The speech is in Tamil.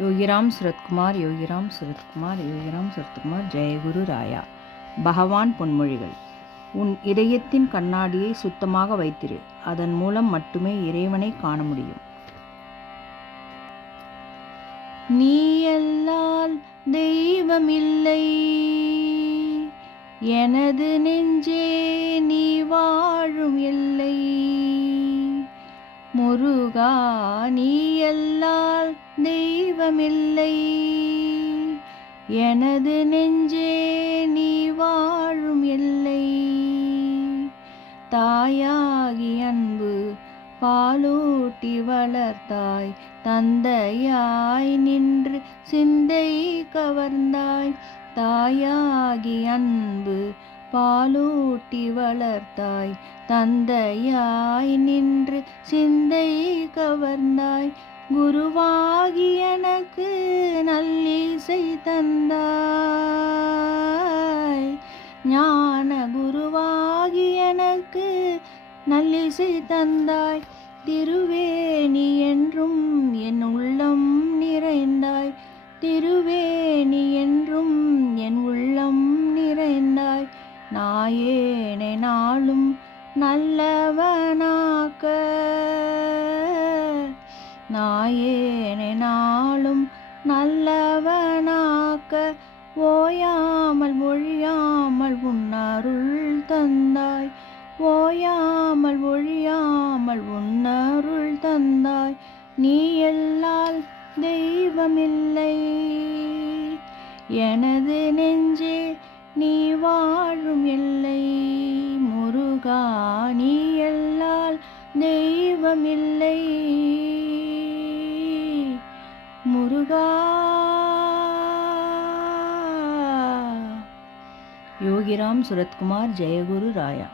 யோகிராம் சுரத்குமார் யோகிராம் சுரத்குமார் யோகிராம் சுரத்குமார் ஜெயகுரு ராயா. பகவான் பொன்மொழிகள். உன் இதயத்தின் கண்ணாடியை சுத்தமாக வைத்திரு. அதன் மூலம் மட்டுமே இறைவனை காண முடியும். நீ அல்லால் தெய்வமில்லை, எனது நெஞ்சே நீ வாழும் எல்லை. முருகா, நீ அல்லால் தெய்வமில்லை, எனது நெஞ்சே நீ வாழும் எல்லை. தாயாகி அன்பு பாலூட்டி வளர்த்தாய், தந்தையாய் நின்று சிந்தை கவர்ந்தாய். தாயாகி அன்பு பாலூட்டி வளர்த்தாய், தந்தையாய் நின்று சிந்தை கவர்ந்தாய். குருவாகி எனக்கு நல்லிசை தந்தாய், ஞான குருவாகி எனக்கு நல்லிசை தந்தாய். திருவேணி என்றும் என் உள்ளம் நிறைந்தாய், திருவேணி என்றும் என் உள்ளம் நிறைந்தாய். நாயேனை நாளும் நல்லவனாக்க, நாயேனை நாளும் நல்லவனாக்க. ஓயாமல் ஒழியாமல் உன்னருள் தந்தாய், ஓயாமல் ஒழியாமல் உன்னருள் தந்தாய். நீ அல்லால் தெய்வமில்லை, எனது நெஞ்சே நீ வாழும் எல்லை. முருகா, நீ அல்லால் தெய்வமில்லை. முருகா. யோகிராம் சுரத்குமார் ஜெயகுரு ராயா.